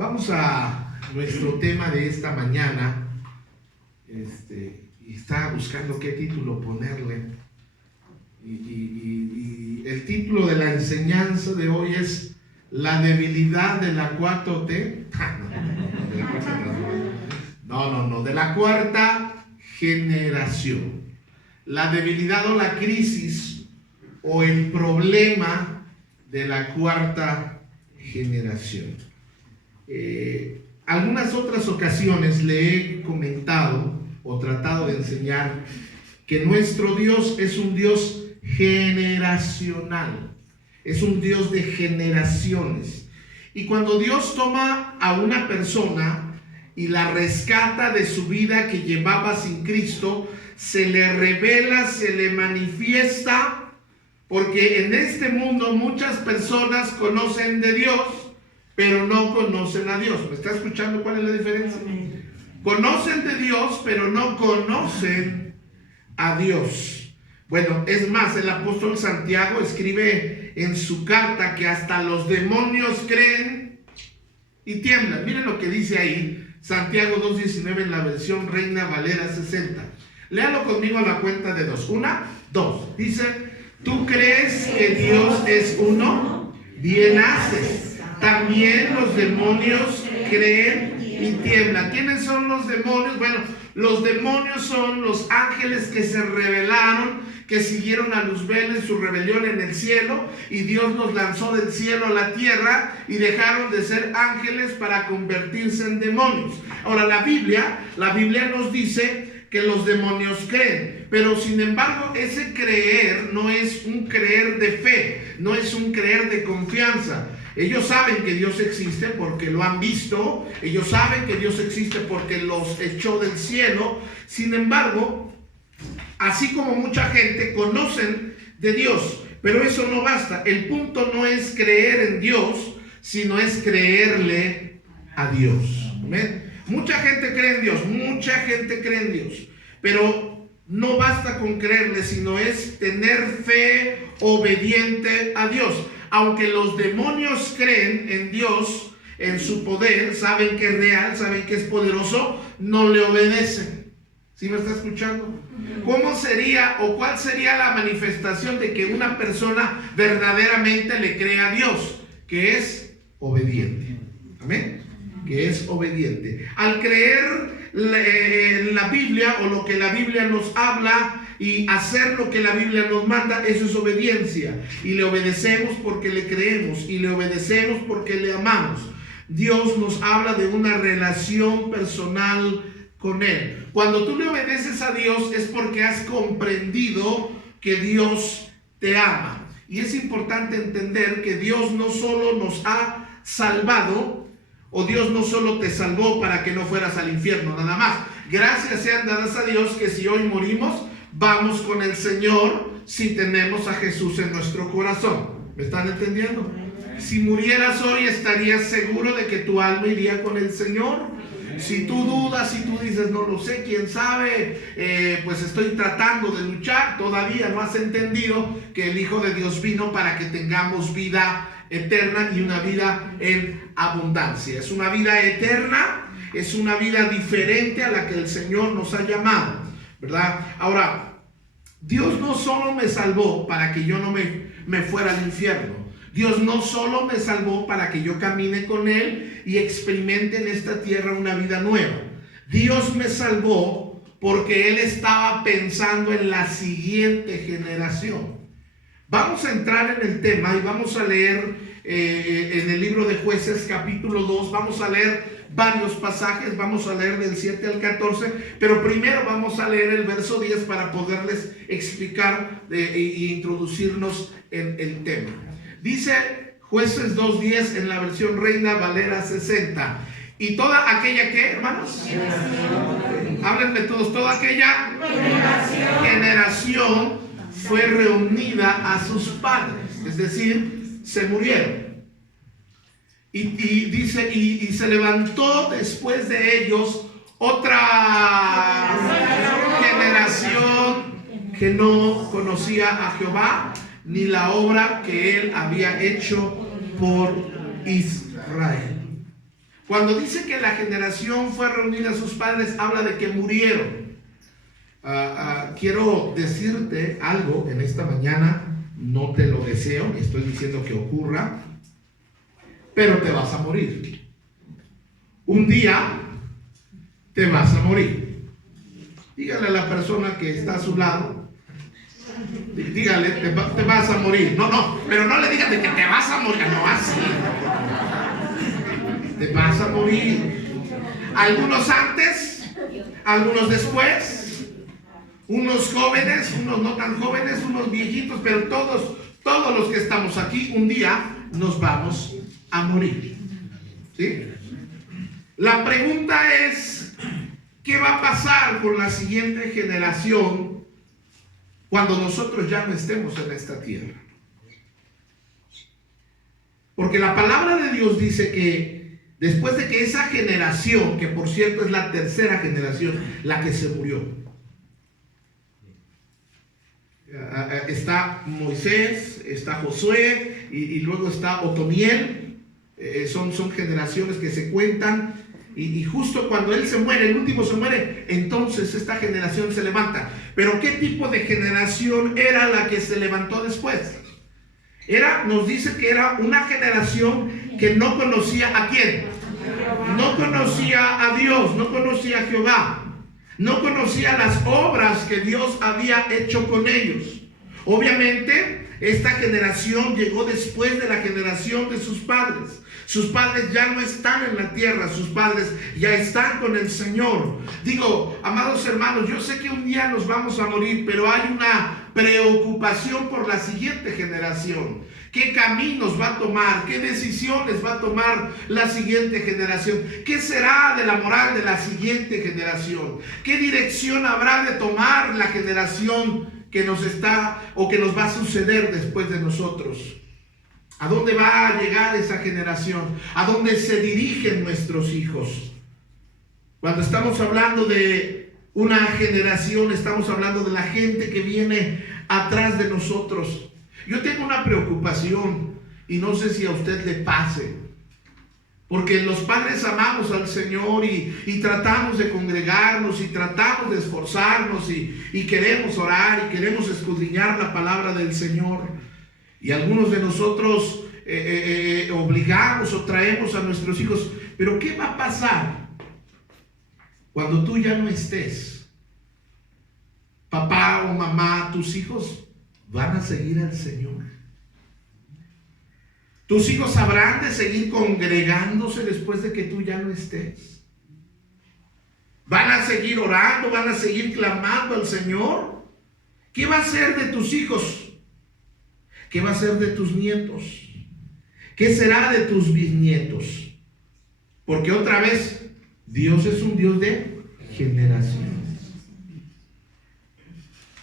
Vamos a nuestro tema de esta mañana. Y estaba buscando qué título ponerle. Y el título de la enseñanza de hoy es La debilidad de la 4T. No, de la cuarta generación. La debilidad o la crisis o el problema de la cuarta generación. Algunas otras ocasiones le he comentado o tratado de enseñar que nuestro Dios es un Dios generacional, es un Dios de generaciones. Y cuando Dios toma a una persona y la rescata de su vida que llevaba sin Cristo, se le revela, se le manifiesta, porque en este mundo muchas personas conocen de Dios, pero no conocen a Dios. ¿Me está escuchando cuál es la diferencia? Conocen de Dios, pero no conocen a Dios. Bueno, es más, el apóstol Santiago escribe en su carta que hasta los demonios creen y tiemblan. Miren lo que dice ahí, Santiago 2:19 en la versión Reina Valera 60. Léalo conmigo a la cuenta de dos. 1, 2. Dice, ¿tú crees que Dios es uno? Bien haces. También los demonios creen y tiemblan. ¿Quiénes son los demonios? Bueno, los demonios son los ángeles que se rebelaron, que siguieron a Luzbel en su rebelión en el cielo, y Dios los lanzó del cielo a la tierra y dejaron de ser ángeles para convertirse en demonios. Ahora la Biblia nos dice que los demonios creen, pero sin embargo ese creer no es un creer de fe, no es un creer de confianza. Ellos saben que Dios existe porque lo han visto, ellos saben que Dios existe porque los echó del cielo. Sin embargo, así como mucha gente conocen de Dios, pero eso no basta. El punto no es creer en Dios, sino es creerle a Dios. ¿Amén? Mucha gente cree en Dios, pero no basta con creerle, sino es tener fe obediente a Dios. Aunque los demonios creen en Dios, en su poder, saben que es real, saben que es poderoso, no le obedecen. ¿Sí me está escuchando? ¿Cómo sería o cuál sería la manifestación de que una persona verdaderamente le cree a Dios? Que es obediente. ¿Amén? Que es obediente. Al creer la Biblia o lo que la Biblia nos habla y hacer lo que la Biblia nos manda, eso es obediencia. Y le obedecemos porque le creemos y le obedecemos porque le amamos. Dios nos habla de una relación personal con Él. Cuando tú le obedeces a Dios es porque has comprendido que Dios te ama. Y es importante entender que Dios no solo nos ha salvado, o Dios no solo te salvó para que no fueras al infierno, nada más. Gracias sean dadas a Dios que si hoy morimos, vamos con el Señor si tenemos a Jesús en nuestro corazón. ¿Me están entendiendo? Si murieras hoy, ¿estarías seguro de que tu alma iría con el Señor? Si tú dudas, si tú dices, no lo sé, quién sabe, pues estoy tratando de luchar, todavía no has entendido que el Hijo de Dios vino para que tengamos vida eterna y una vida en abundancia. Es una vida eterna, es una vida diferente a la que el Señor nos ha llamado, ¿verdad? Ahora, Dios no solo me salvó para que yo no me fuera al infierno. Dios no solo me salvó para que yo camine con Él y experimente en esta tierra una vida nueva. Dios me salvó porque Él estaba pensando en la siguiente generación. Vamos a entrar en el tema y vamos a leer en el libro de Jueces capítulo 2, vamos a leer varios pasajes, vamos a leer del 7 al 14, pero primero vamos a leer el verso 10 para poderles explicar e introducirnos en el tema. Dice Jueces 2:10 en la versión Reina Valera 60. Y toda aquella, ¿qué, hermanos? Háblenme todos. Toda aquella generación fue reunida a sus padres, es decir, se murieron. Y dice, y se levantó después de ellos otra generación que no conocía a Jehová, ni la obra que Él había hecho por Israel. Cuando dice que la generación fue reunida a sus padres, habla de que murieron. Quiero decirte algo en esta mañana, no te lo deseo, ni estoy diciendo que ocurra, pero te vas a morir. Un día te vas a morir. Dígale a la persona que está a su lado, dígale, te vas a morir. No, pero no le digas de que te vas a morir, no así. Te vas a morir. Algunos antes, algunos después. Unos jóvenes, unos no tan jóvenes, unos viejitos, pero todos los que estamos aquí, un día nos vamos a morir. ¿Sí? La pregunta es, ¿qué va a pasar con la siguiente generación cuando nosotros ya no estemos en esta tierra? Porque la palabra de Dios dice que después de que esa generación, que por cierto es la tercera generación, la que se murió, está Moisés, está Josué y luego está Otoniel, son generaciones que se cuentan, y justo cuando él se muere, el último se muere, entonces esta generación se levanta. Pero ¿qué tipo de generación era la que se levantó después? Nos dice que era una generación que no conocía a quién, no conocía a Dios, no conocía a Jehová. No conocía las obras que Dios había hecho con ellos. Obviamente, esta generación llegó después de la generación de sus padres. Sus padres ya no están en la tierra, sus padres ya están con el Señor. Digo, amados hermanos, yo sé que un día nos vamos a morir, pero hay una preocupación por la siguiente generación. ¿Qué caminos va a tomar? ¿Qué decisiones va a tomar la siguiente generación? ¿Qué será de la moral de la siguiente generación? ¿Qué dirección habrá de tomar la generación que nos está o que nos va a suceder después de nosotros? ¿A dónde va a llegar esa generación? ¿A dónde se dirigen nuestros hijos? Cuando estamos hablando de una generación, estamos hablando de la gente que viene atrás de nosotros. Yo tengo una preocupación y no sé si a usted le pase, porque los padres amamos al Señor y tratamos de congregarnos y tratamos de esforzarnos y queremos orar y queremos escudriñar la palabra del Señor, y algunos de nosotros obligamos o traemos a nuestros hijos. Pero ¿qué va a pasar cuando tú ya no estés? Papá o mamá, tus hijos ¿van a seguir al Señor? ¿Tus hijos habrán de seguir congregándose después de que tú ya no estés? ¿Van a seguir orando? ¿Van a seguir clamando al Señor? ¿Qué va a ser de tus hijos? ¿Qué va a ser de tus nietos? ¿Qué será de tus bisnietos? Porque otra vez, Dios es un Dios de generaciones.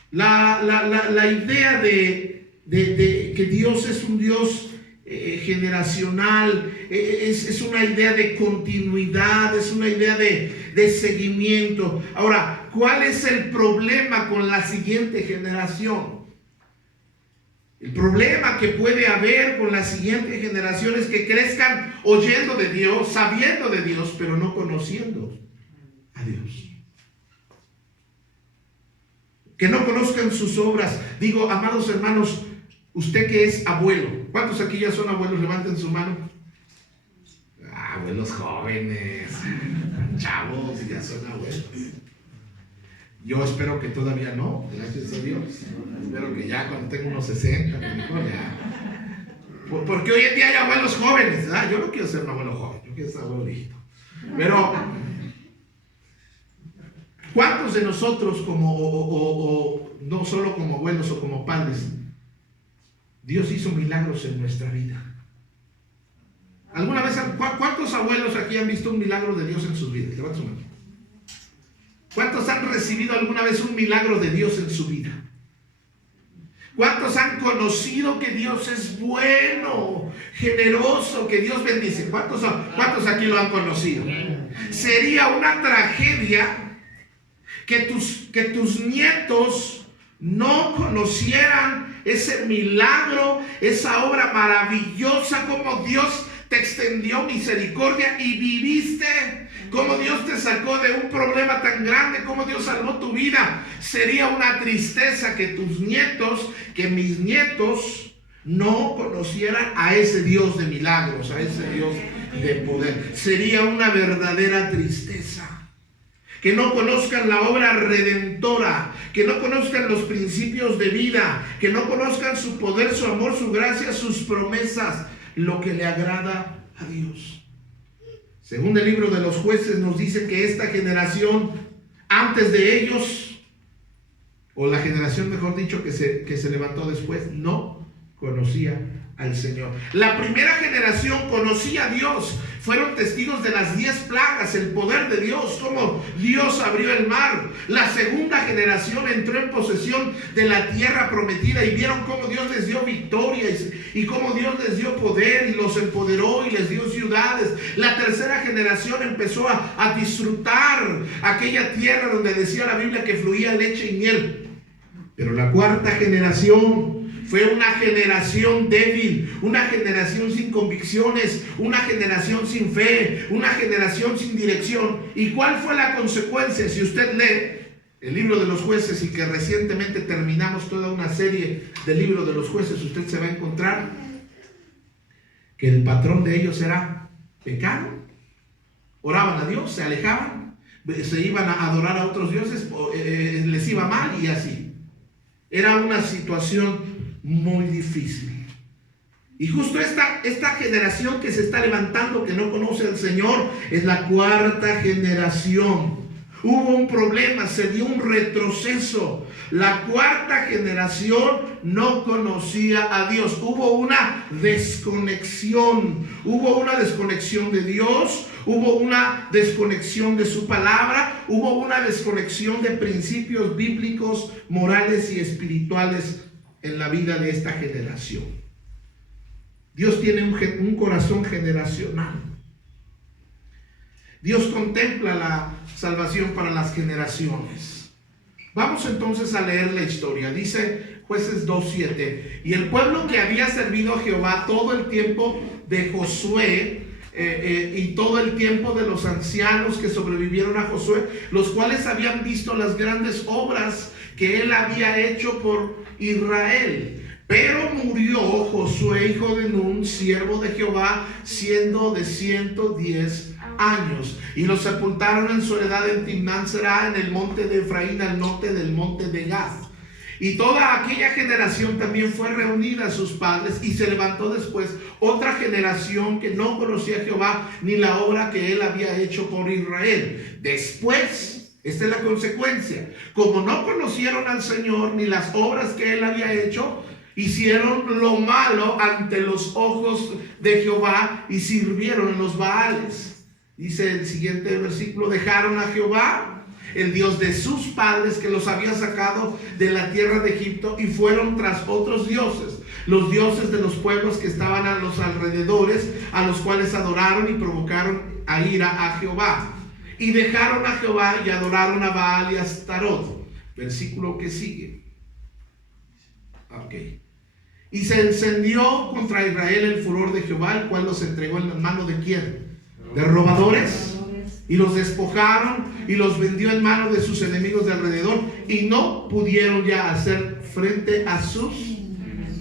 La idea de que Dios es un Dios generacional es una idea de continuidad, es una idea de seguimiento. Ahora, ¿cuál es el problema con la siguiente generación? El problema que puede haber con la siguiente generación es que crezcan oyendo de Dios, sabiendo de Dios, pero no conociendo a Dios. Que no conozcan sus obras. Digo, amados hermanos, usted que es abuelo, ¿cuántos aquí ya son abuelos? Levanten su mano. Abuelos jóvenes, chavos, ya son abuelos. Yo espero que todavía no, gracias a Dios. Espero que ya cuando tenga unos 60, mejor ya. Porque hoy en día hay abuelos jóvenes, ¿verdad? Yo no quiero ser un abuelo joven, yo quiero ser abuelo viejito. Pero ¿cuántos de nosotros, no solo como abuelos o como padres, Dios hizo milagros en nuestra vida? ¿Alguna vez, cuántos abuelos aquí han visto un milagro de Dios en sus vidas? Levanta su mano. ¿Cuántos han recibido alguna vez un milagro de Dios en su vida? ¿Cuántos han conocido que Dios es bueno, generoso, que Dios bendice? ¿Cuántos aquí lo han conocido? Sería una tragedia que tus nietos no conocieran ese milagro, esa obra maravillosa, como Dios te extendió misericordia y viviste. Cómo Dios te sacó de un problema tan grande, cómo Dios salvó tu vida. Sería una tristeza que tus nietos, que mis nietos no conocieran a ese Dios de milagros, a ese Dios de poder. Sería una verdadera tristeza. Que no conozcan la obra redentora, que no conozcan los principios de vida, que no conozcan su poder, su amor, su gracia, sus promesas, lo que le agrada a Dios. Según el libro de los Jueces nos dice que esta generación, antes de ellos, o la generación mejor dicho que se levantó después, no conocía al Señor. La primera generación conocía a Dios, fueron testigos de las 10 plagas, el poder de Dios, cómo Dios abrió el mar. La segunda generación entró en posesión de la tierra prometida y vieron cómo Dios les dio victorias y cómo Dios les dio poder y los empoderó y les dio ciudades. La tercera generación empezó a disfrutar aquella tierra donde decía la Biblia que fluía leche y miel. Pero la cuarta generación fue una generación débil, una generación sin convicciones, una generación sin fe, una generación sin dirección. ¿Y cuál fue la consecuencia? Si usted lee el libro de los Jueces, y que recientemente terminamos toda una serie del libro de los Jueces, usted se va a encontrar que el patrón de ellos era pecado. Oraban a Dios, se alejaban, se iban a adorar a otros dioses, les iba mal y así. Era una situación muy difícil. Y justo esta generación que se está levantando, que no conoce al Señor, es la cuarta generación. Hubo un problema, se dio un retroceso. La cuarta generación no conocía a Dios. Hubo una desconexión. Hubo una desconexión de Dios. Hubo una desconexión de su palabra. Hubo una desconexión de principios bíblicos, morales y espirituales en la vida de esta generación. Dios tiene un corazón generacional. Dios contempla la salvación para las generaciones. Vamos entonces a leer la historia. Dice Jueces 2:7. Y el pueblo que había servido a Jehová todo el tiempo de Josué y todo el tiempo de los ancianos que sobrevivieron a Josué, los cuales habían visto las grandes obras que él había hecho por Israel. Pero murió Josué, hijo de Nun, siervo de Jehová, siendo de 110 años. Y lo sepultaron en su heredad en Timnán-Será, en el monte de Efraín, al norte del monte de Gad. Y toda aquella generación también fue reunida a sus padres, y se levantó después otra generación que no conocía a Jehová, ni la obra que él había hecho por Israel. Después, esta es la consecuencia, como no conocieron al Señor, ni las obras que él había hecho, hicieron lo malo ante los ojos de Jehová y sirvieron en los Baales. Dice el siguiente versículo: dejaron a Jehová, el Dios de sus padres, que los había sacado de la tierra de Egipto, y fueron tras otros dioses, los dioses de los pueblos que estaban a los alrededores, a los cuales adoraron y provocaron a ira a Jehová. Y dejaron a Jehová y adoraron a Baal y a Astarot. Versículo que sigue. Ok. Y se encendió contra Israel el furor de Jehová, el cual los entregó en la mano de ¿quién? De robadores. Y los despojaron y los vendió en mano de sus enemigos de alrededor, y no pudieron ya hacer frente a sus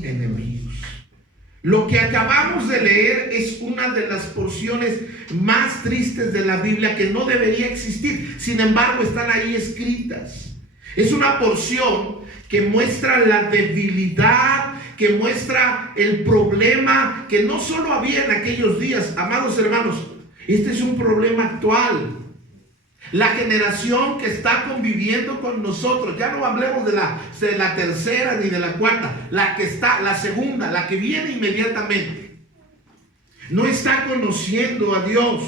enemigos. Lo que acabamos de leer es una de las porciones más tristes de la Biblia, que no debería existir. Sin embargo, están ahí escritas. Es una porción que muestra la debilidad, que muestra el problema que no solo había en aquellos días. Amados hermanos, este es un problema actual. La generación que está conviviendo con nosotros, ya no hablemos de la tercera ni de la cuarta, la que está, la segunda, la que viene inmediatamente, no está conociendo a Dios.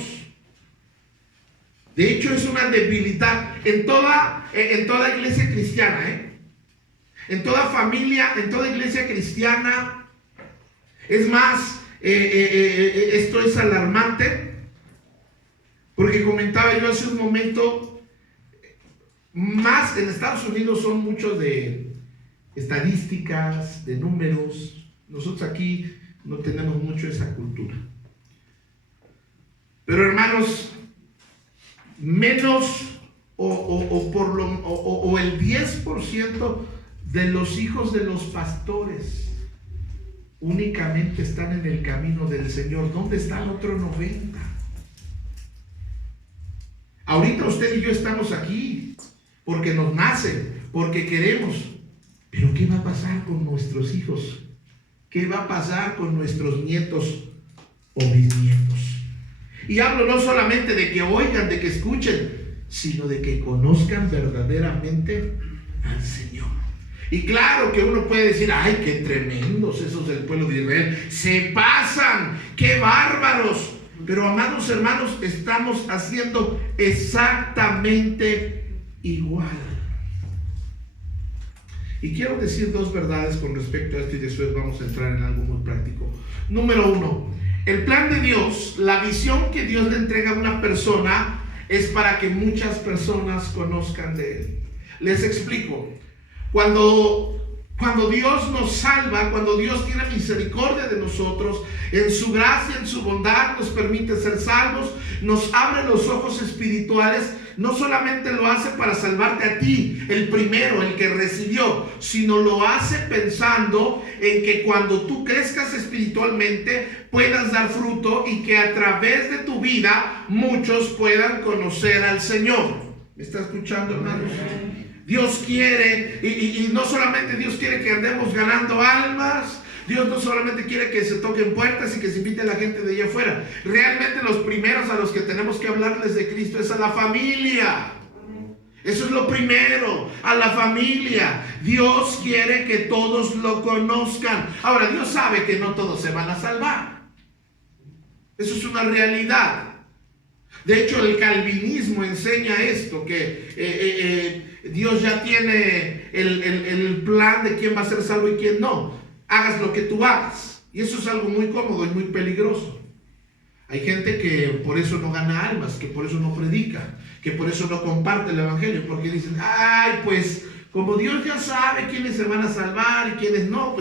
De hecho, es una debilidad en toda iglesia cristiana, en toda familia, en toda iglesia cristiana. Es más, esto es alarmante, porque comentaba yo hace un momento, más en Estados Unidos son muchos de estadísticas, de números. Nosotros aquí no tenemos mucho esa cultura. Pero hermanos, menos o el 10% de los hijos de los pastores únicamente están en el camino del Señor. ¿Dónde está el otro 90%? Ahorita usted y yo estamos aquí porque nos nace, porque queremos. Pero ¿qué va a pasar con nuestros hijos? ¿Qué va a pasar con nuestros nietos o bisnietos? Y hablo no solamente de que oigan, de que escuchen, sino de que conozcan verdaderamente al Señor. Y claro que uno puede decir, ay, qué tremendos esos del pueblo de Israel, se pasan, qué bárbaros. Pero amados hermanos, estamos haciendo exactamente igual. Y quiero decir dos verdades con respecto a esto y después vamos a entrar en algo muy práctico. Número uno, el plan de Dios, la visión que Dios le entrega a una persona es para que muchas personas conozcan de Él. Les explico. Cuando Dios nos salva, cuando Dios tiene misericordia de nosotros, en su gracia, en su bondad, nos permite ser salvos, nos abre los ojos espirituales, no solamente lo hace para salvarte a ti, el primero, el que recibió, sino lo hace pensando en que cuando tú crezcas espiritualmente puedas dar fruto y que a través de tu vida muchos puedan conocer al Señor. ¿Me está escuchando, hermanos? Dios quiere, y no solamente Dios quiere que andemos ganando almas, Dios no solamente quiere que se toquen puertas y que se invite a la gente de allá afuera. Realmente los primeros a los que tenemos que hablarles de Cristo es a la familia. Eso es lo primero, a la familia. Dios quiere que todos lo conozcan. Ahora, Dios sabe que no todos se van a salvar. Eso es una realidad. De hecho, el calvinismo enseña esto, que Dios ya tiene el plan de quién va a ser salvo y quién no. Hagas lo que tú hagas. Y eso es algo muy cómodo y muy peligroso. Hay gente que por eso no gana almas, que por eso no predica, que por eso no comparte el evangelio, porque dicen, ay, pues como Dios ya sabe quiénes se van a salvar y quiénes no,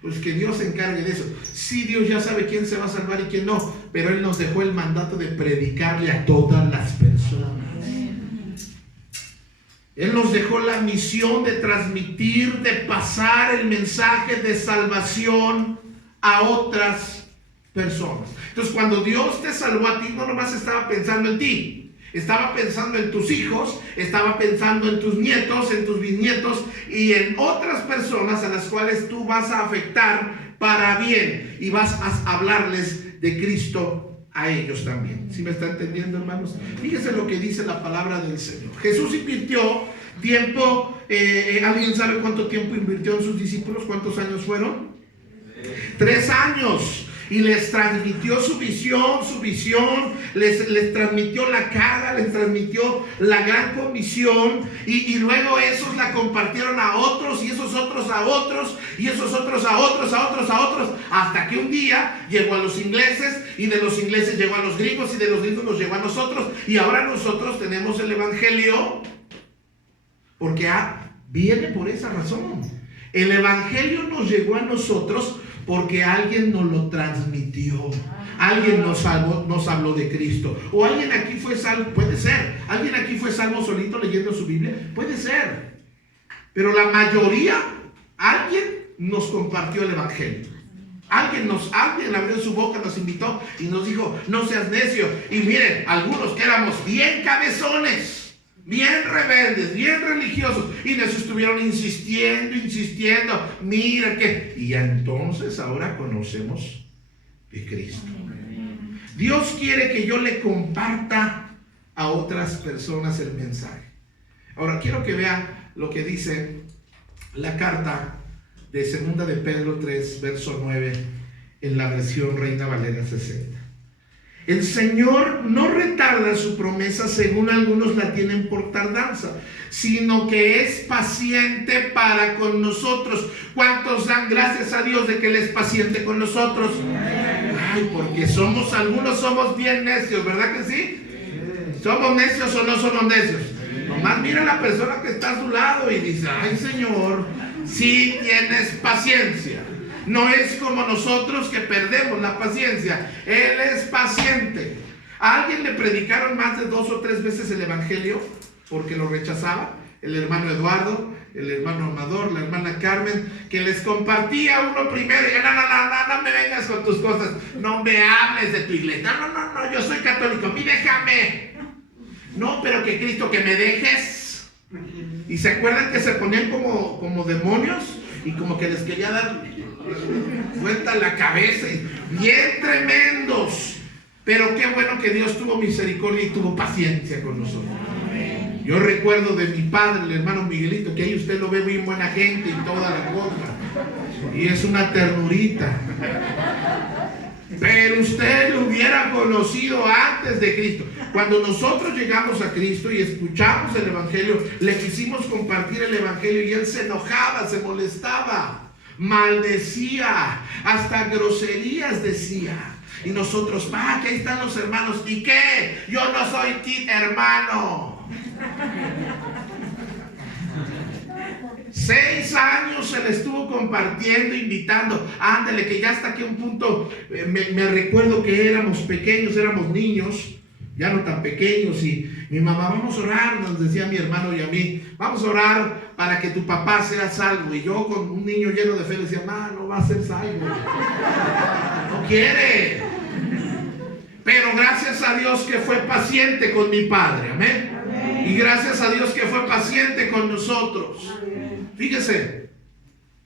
pues que Dios se encargue de eso. Sí, Dios ya sabe quién se va a salvar y quién no, pero Él nos dejó el mandato de predicarle a todas las personas. Él nos dejó la misión de transmitir, de pasar el mensaje de salvación a otras personas. Entonces, cuando Dios te salvó a ti, no nomás estaba pensando en ti, estaba pensando en tus hijos, estaba pensando en tus nietos, en tus bisnietos y en otras personas a las cuales tú vas a afectar para bien y vas a hablarles de Cristo a ellos también. ¿Sí me está entendiendo, hermanos? Fíjese lo que dice la palabra del Señor. Jesús invirtió tiempo, ¿alguien sabe cuánto tiempo invirtió en sus discípulos? ¿Cuántos años fueron? 3 años. Y les transmitió su visión, les transmitió la carga, les transmitió la gran comisión, y luego esos la compartieron a otros, y esos otros a otros, y esos otros a otros, hasta que un día llegó a los ingleses, y de los ingleses llegó a los griegos, y de los griegos nos llegó a nosotros, y ahora nosotros tenemos el evangelio, porque viene por esa razón. El evangelio nos llegó a nosotros porque alguien nos lo transmitió. Alguien nos salvó, nos habló de Cristo. O alguien aquí fue salvo, puede ser. Alguien aquí fue salvo solito leyendo su Biblia, puede ser. Pero la mayoría, alguien nos compartió el evangelio. Alguien abrió su boca, nos invitó y nos dijo, no seas necio. Y miren, algunos que éramos bien cabezones, bien rebeldes, bien religiosos, y nos estuvieron insistiendo, mira que, y entonces ahora conocemos de Cristo. Dios quiere que yo le comparta a otras personas el mensaje. Ahora quiero que vea lo que dice la carta de 2 de Pedro 3, verso 9, en la versión Reina Valera 60. El Señor no retarda su promesa, según algunos la tienen por tardanza, sino que es paciente para con nosotros. ¿Cuántos dan gracias a Dios de que Él es paciente con nosotros? Ay, porque algunos somos bien necios, ¿verdad que sí? ¿Somos necios o no somos necios? Nomás mira a la persona que está a su lado y dice, ay, Señor, sí tienes paciencia. No es como nosotros que perdemos la paciencia. Él es paciente. ¿A alguien le predicaron más de 2 o 3 veces el evangelio porque lo rechazaba? El hermano Eduardo, el hermano Amador, la hermana Carmen, que les compartía uno primero. Y no me vengas con tus cosas, no me hables de tu iglesia. No, yo soy católico, mí déjame. No, pero que Cristo, que me dejes. Y se acuerdan que se ponían como demonios y como que les quería dar vuelta la cabeza, y bien tremendos. Pero qué bueno que Dios tuvo misericordia y tuvo paciencia con nosotros. Yo recuerdo de mi padre, el hermano Miguelito, que ahí usted lo ve bien buena gente y toda la cosa, y es una ternurita. Pero usted lo hubiera conocido antes de Cristo. Cuando nosotros llegamos a Cristo y escuchamos el evangelio, le quisimos compartir el evangelio y él se enojaba, se molestaba, maldecía, hasta groserías decía. Y nosotros, que ahí están los hermanos. ¿Y qué? Yo no soy hermano. 6 años se le estuvo compartiendo, invitando. Ándale, que ya hasta aquí un punto, me recuerdo que éramos pequeños, éramos niños, ya no tan pequeños, y mi mamá, vamos a orar, nos decía mi hermano y a mí, vamos a orar para que tu papá sea salvo. Y yo con un niño lleno de fe le decía, no va a ser salvo, no quiere. Pero gracias a Dios que fue paciente con mi padre, amén. Y gracias a Dios que fue paciente con nosotros. Fíjese,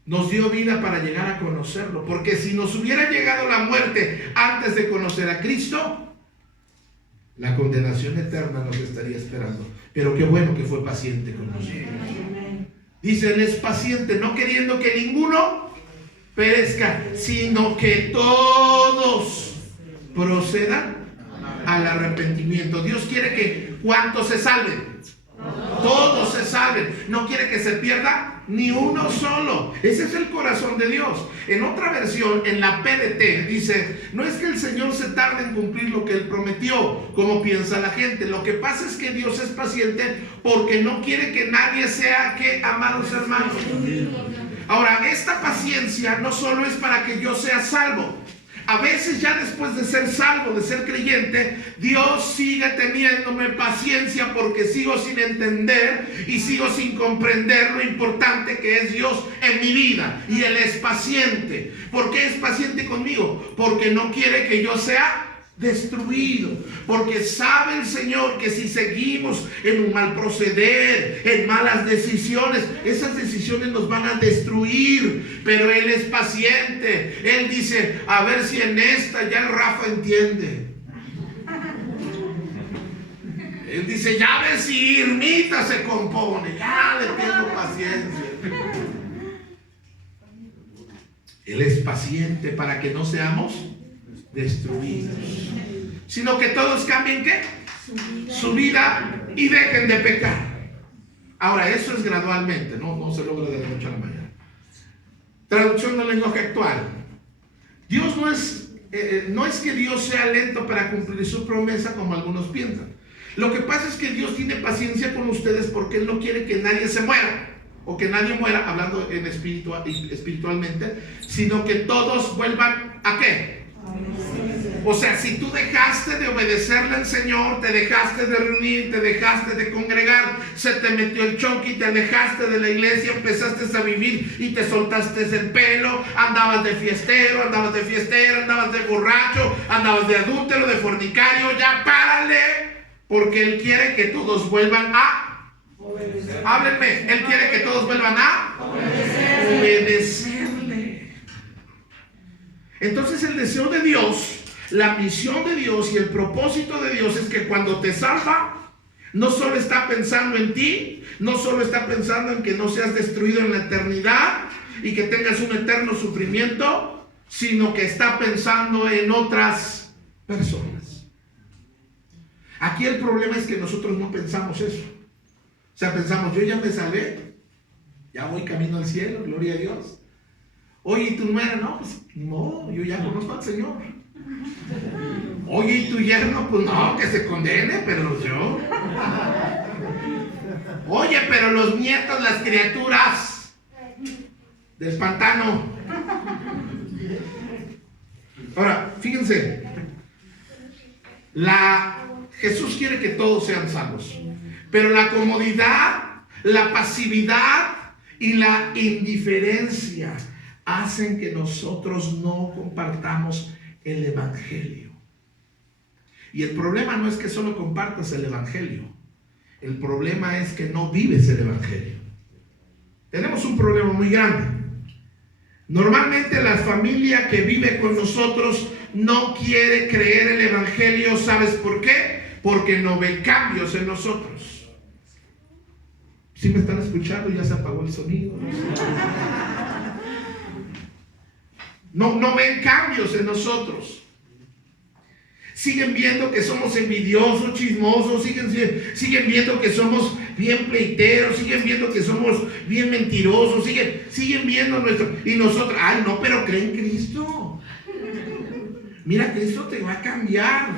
nos dio vida para llegar a conocerlo, porque si nos hubiera llegado la muerte antes de conocer a Cristo, la condenación eterna nos estaría esperando. Pero qué bueno que fue paciente con nosotros. Dice, Él es paciente, no queriendo que ninguno perezca, sino que todos procedan al arrepentimiento. Dios quiere que ¿cuántos se salven? Todos se salven. No quiere que se pierda ni uno solo. Ese es el corazón de Dios. En otra versión, en la PDT, dice, no es que el Señor se tarde en cumplir lo que Él prometió, como piensa la gente. Lo que pasa es que Dios es paciente porque no quiere que nadie sea, ¿qué, amados hermanos? Ahora, esta paciencia no solo es para que yo sea salvo. A veces ya después de ser salvo, de ser creyente, Dios sigue teniéndome paciencia porque sigo sin entender y sigo sin comprender lo importante que es Dios en mi vida. Y Él es paciente. ¿Por qué es paciente conmigo? Porque no quiere que yo sea destruido, porque sabe el Señor que si seguimos en un mal proceder, en malas decisiones, esas decisiones nos van a destruir. Pero Él es paciente. Él dice, a ver si en esta ya el Rafa entiende. Él dice, ya ver si Irmita se compone, ya le tengo paciencia. Él es paciente para que no seamos destruidos, sino que todos cambien ¿qué? Su vida y dejen de pecar. Ahora, eso es gradualmente, no se logra de la noche a la mañana. Traducción del lenguaje actual. Dios no es que Dios sea lento para cumplir su promesa como algunos piensan. Lo que pasa es que Dios tiene paciencia con ustedes porque Él no quiere que nadie se muera, o que nadie muera, hablando en espiritualmente, sino que todos vuelvan ¿a qué? O sea, si tú dejaste de obedecerle al Señor, te dejaste de reunir, te dejaste de congregar, se te metió el chonqui, te alejaste de la iglesia, empezaste a vivir y te soltaste el pelo, andabas de fiestero, andabas de borracho, andabas de adúltero, de fornicario, ya párale, porque Él quiere que todos vuelvan a obedecer. Háblenme, Él quiere que todos vuelvan a obedecerle. Entonces el deseo de Dios, la misión de Dios y el propósito de Dios es que cuando te salva, no solo está pensando en ti, no solo está pensando en que no seas destruido en la eternidad y que tengas un eterno sufrimiento, sino que está pensando en otras personas. Aquí el problema es que nosotros no pensamos eso. O sea, pensamos, yo ya me salvé, ya voy camino al cielo, gloria a Dios. Oye, ¿y tu nuera? No, pues no, yo ya conozco al Señor. Oye, ¿y tu yerno? Pues no, que se condene, pero yo. Oye, pero los nietos, las criaturas del pantano. Ahora, fíjense, Jesús quiere que todos sean salvos, pero la comodidad, la pasividad y la indiferencia hacen que nosotros no compartamos el evangelio. Y el problema no es que solo compartas el evangelio, el problema es que no vives el evangelio. Tenemos un problema muy grande. Normalmente la familia que vive con nosotros no quiere creer el evangelio. ¿Sabes por qué? Porque no ve cambios en nosotros. ¿Sí me están escuchando? Ya se apagó el sonido. No ven cambios en nosotros. Siguen viendo que somos envidiosos, chismosos, siguen viendo que somos bien pleiteros, siguen viendo que somos bien mentirosos, siguen viendo nuestro... Y nosotros, ay no, pero cree en Cristo. Mira, Cristo te va a cambiar.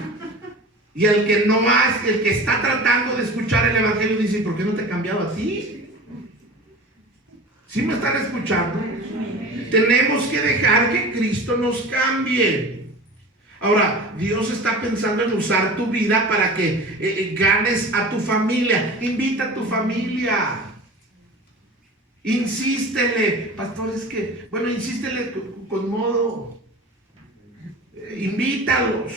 Y el que no más, el que está tratando de escuchar el evangelio dice, ¿por qué no te he cambiado a ti? ¿Sí me están escuchando? Tenemos que dejar que Cristo nos cambie. Ahora, Dios está pensando en usar tu vida para que ganes a tu familia. Invita a tu familia. Insístele. Pastor, es que, bueno, insístele con modo. Invítalos.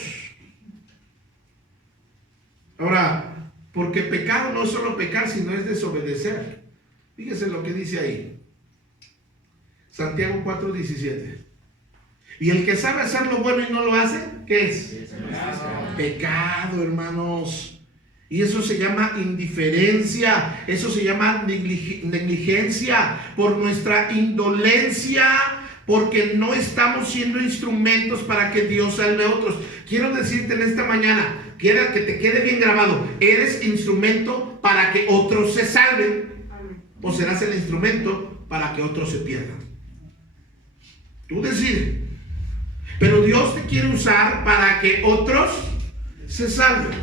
Ahora, porque pecado no es solo pecar, sino es desobedecer. Fíjese lo que dice ahí. Santiago 4:17. Y el que sabe hacer lo bueno y no lo hace, ¿qué es? Pecado, hermanos. Y eso se llama indiferencia, eso se llama negligencia por nuestra indolencia, porque no estamos siendo instrumentos para que Dios salve a otros. Quiero decirte en esta mañana, que te quede bien grabado, eres instrumento para que otros se salven, o serás el instrumento para que otros se pierdan. Tú decides. Pero Dios te quiere usar para que otros se salven.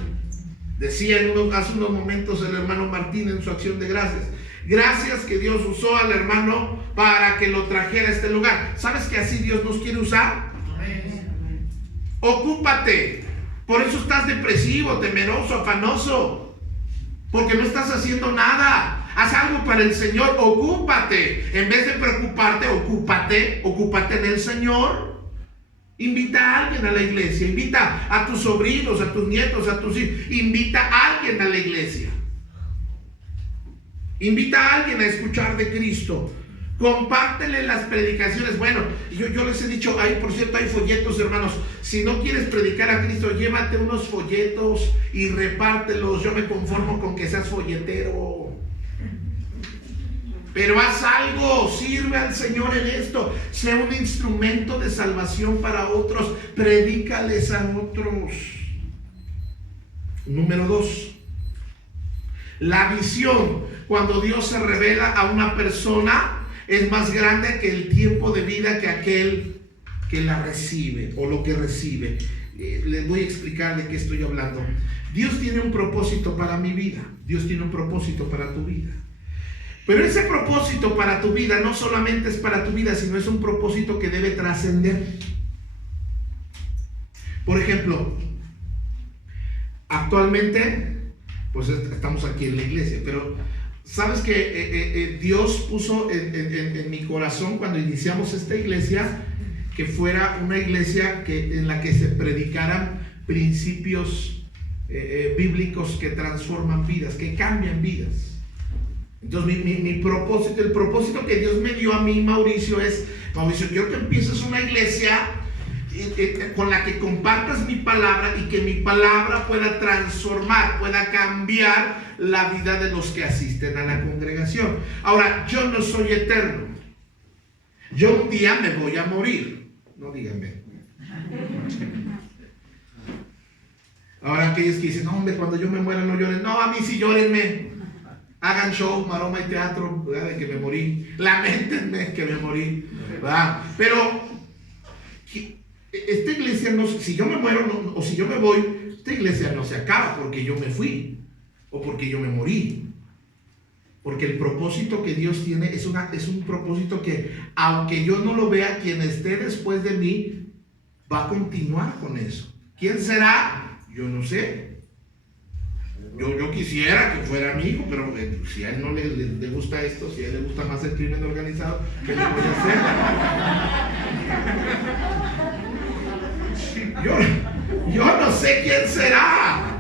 Decía hace unos momentos el hermano Martín en su acción de gracias. Gracias que Dios usó al hermano para que lo trajera a este lugar. ¿Sabes que así Dios nos quiere usar? Ocúpate. Por eso estás depresivo, temeroso, afanoso. Porque no estás haciendo nada. Haz algo para el Señor. Ocúpate. En vez de preocuparte, ocúpate en el Señor. Invita a alguien a la iglesia, invita a tus sobrinos, a tus nietos, a tus hijos, invita a alguien a la iglesia. Invita a alguien a escuchar de Cristo. Compártele las predicaciones. Bueno, yo les he dicho, por cierto, hay folletos, hermanos. Si no quieres predicar a Cristo, llévate unos folletos y repártelos. Yo me conformo con que seas folletero. Pero haz algo, sirve al Señor en esto, sea un instrumento de salvación para otros, predícales a otros. Número 2, la visión. Cuando Dios se revela a una persona, es más grande que el tiempo de vida que aquel que la recibe o lo que recibe. Les voy a explicar de qué estoy hablando. Dios tiene un propósito para mi vida, Dios tiene un propósito para tu vida. Pero ese propósito para tu vida no solamente es para tu vida, sino es un propósito que debe trascender. Por ejemplo, actualmente, pues estamos aquí en la iglesia, pero sabes que Dios puso en mi corazón cuando iniciamos esta iglesia, que fuera una iglesia en la que se predicaran principios bíblicos que transforman vidas, que cambian vidas. Entonces mi propósito, el propósito que Dios me dio a mí, Mauricio, es, Mauricio, quiero que empieces una iglesia con la que compartas mi palabra y que mi palabra pueda transformar, pueda cambiar la vida de los que asisten a la congregación. Ahora, yo no soy eterno. Yo un día me voy a morir. No díganme. Ahora aquellos que dicen, no hombre, cuando yo me muera no lloren. No, a mí sí llórenme. Hagan show, maroma y teatro, ¿verdad? De que me morí. Lamentenme que me morí, ¿verdad? Pero esta iglesia no, si yo me muero o si yo me voy, esta iglesia no se acaba porque yo me fui o porque yo me morí. Porque el propósito que Dios tiene es un propósito que, aunque yo no lo vea, quien esté después de mí va a continuar con eso. ¿Quién será? Yo no sé. Yo quisiera que fuera mi hijo, pero si a él no le gusta esto, si a él le gusta más el crimen organizado, ¿qué le voy a hacer? Yo no sé quién será.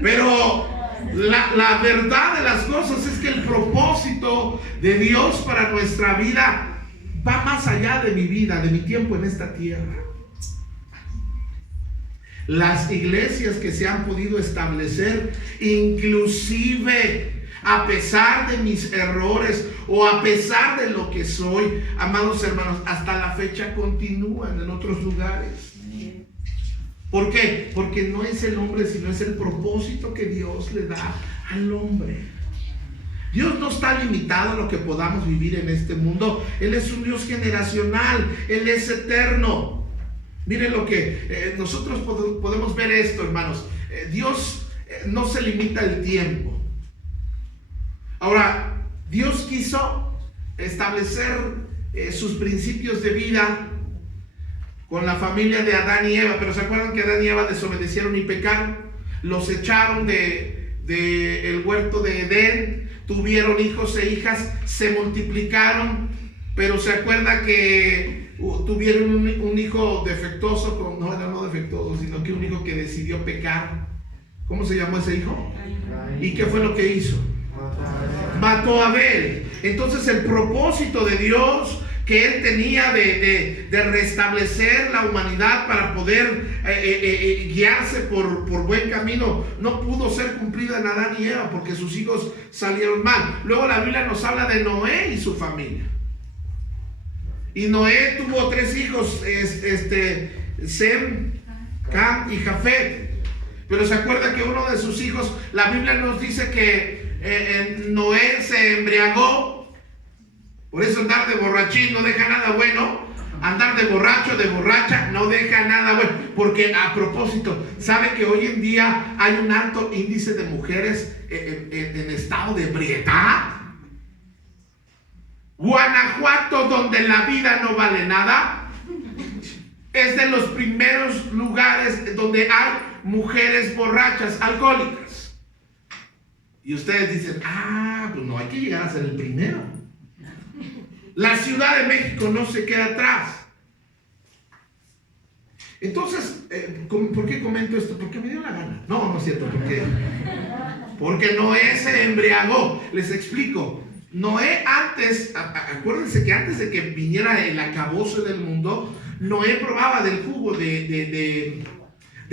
Pero la verdad de las cosas es que el propósito de Dios para nuestra vida va más allá de mi vida, de mi tiempo en esta tierra. Las iglesias que se han podido establecer, inclusive a pesar de mis errores o a pesar de lo que soy, amados hermanos, hasta la fecha continúan en otros lugares. ¿Por qué? Porque no es el hombre, sino es el propósito que Dios le da al hombre. Dios no está limitado a lo que podamos vivir en este mundo. Él es un Dios generacional, Él es eterno. Miren lo que nosotros podemos ver esto, hermanos. Dios no se limita el tiempo. Ahora, Dios quiso establecer sus principios de vida con la familia de Adán y Eva, pero ¿se acuerdan que Adán y Eva desobedecieron y pecaron? Los echaron del huerto de Edén, tuvieron hijos e hijas, se multiplicaron, pero ¿se acuerdan que tuvieron un hijo defectuoso? No defectuoso, sino que un hijo que decidió pecar. ¿Cómo se llamó ese hijo? ¿Y qué fue lo que hizo? Mató a Abel. Entonces el propósito de Dios que Él tenía de restablecer la humanidad para poder guiarse por buen camino, no pudo ser cumplida en Adán y Eva porque sus hijos salieron mal. Luego la Biblia nos habla de Noé y su familia. Y Noé tuvo 3 hijos, Sem, Cam y Jafet. Pero se acuerda que uno de sus hijos, la Biblia nos dice que Noé se embriagó. Por eso andar de borrachín no deja nada bueno. Andar de borracho, de borracha, no deja nada bueno. Porque a propósito, ¿sabe que hoy en día hay un alto índice de mujeres en estado de ebriedad? Guanajuato, donde la vida no vale nada, es de los primeros lugares donde hay mujeres borrachas, alcohólicas. Y ustedes dicen, pues no hay que llegar a ser el primero. La Ciudad de México no se queda atrás. Entonces, ¿por qué comento esto? Porque me dio la gana. No es cierto, porque Noé se embriagó. Les explico. Noé antes, acuérdense que antes de que viniera el acabose del mundo, Noé probaba del jugo de